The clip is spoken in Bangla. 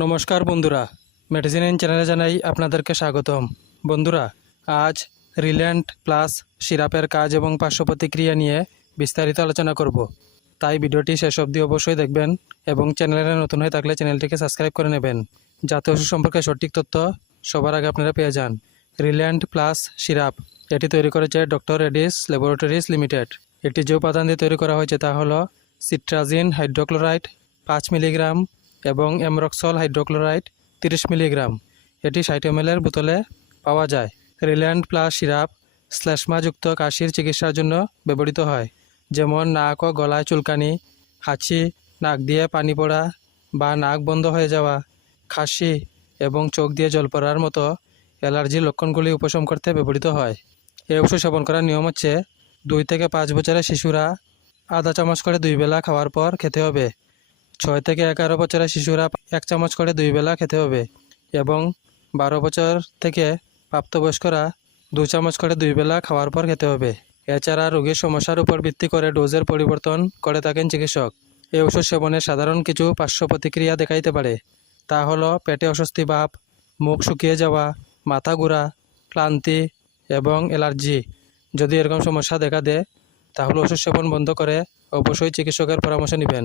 নমস্কার বন্ধুরা। মেডিসিন ইন চ্যানেলে জানাই আপনাদেরকে স্বাগতম। বন্ধুরা, আজ রিল্যান্ট প্লাস সিরাপের কাজ এবং পার্শ্ব প্রতিক্রিয়া নিয়ে বিস্তারিত আলোচনা করব। তাই ভিডিওটি শেষ অবধি অবশ্যই দেখবেন এবং চ্যানেলে নতুন হয়ে থাকলে চ্যানেলটিকে সাবস্ক্রাইব করে নেবেন। যাতে ওষুধ সম্পর্কে সঠিক তথ্য সবার আগে আপনারা পেয়ে যান। রিল্যান্ট প্লাস সিরাপ, এটি তৈরি করেছে ডক্টর রেডিস ল্যাবরেটরিজ লিমিটেড। এটি যে উপাদান দিয়ে তৈরি করা হয়েছে তা হলো সিট্রাজিন হাইড্রোক্লোরাইড, পাঁচ মিলিগ্রাম এবং এমরক্সল হাইড্রোক্লোরাইড তিরিশ মিলিগ্রাম। এটি ষাট এম বোতলে পাওয়া যায়। রিল্যান্ড প্লাস সিরাপ শ্লেষ্মাযুক্ত কাশির চিকিৎসার জন্য ব্যবহৃত হয়। যেমন নাক ও গলায় চুলকানি, হাঁচি, নাক দিয়ে পানি পড়া বা নাক বন্ধ হয়ে যাওয়া, খাসি এবং চোখ দিয়ে জল পড়ার মতো অ্যালার্জির লক্ষণগুলি উপশম করতে ব্যবহৃত হয়। এই ওষুধ সেবন করার নিয়ম হচ্ছে, দুই থেকে পাঁচ বছরের শিশুরা আধা চামচ করে দুই বেলা খাওয়ার পর খেতে হবে। ছয় থেকে এগারো বছরের শিশুরা এক চামচ করে দুই বেলা খেতে হবে এবং বারো বছর থেকে প্রাপ্তবয়স্করা দু চামচ করে দুই বেলা খাওয়ার পর খেতে হবে। এছাড়া রোগীর সমস্যার উপর ভিত্তি করে ডোজের পরিবর্তন করে থাকেন চিকিৎসক। এই ওষুধ সেবনের সাধারণ কিছু পার্শ্ব প্রতিক্রিয়া দেখাইতে পারে। তা হলো পেটে অস্বস্তি ভাব, মুখ শুকিয়ে যাওয়া, মাথা ঘোরা, ক্লান্তি এবং অ্যালার্জি। যদি এরকম সমস্যা দেখা দেয়, তাহলে ওষুধ সেবন বন্ধ করে অবশ্যই চিকিৎসকের পরামর্শ নেবেন।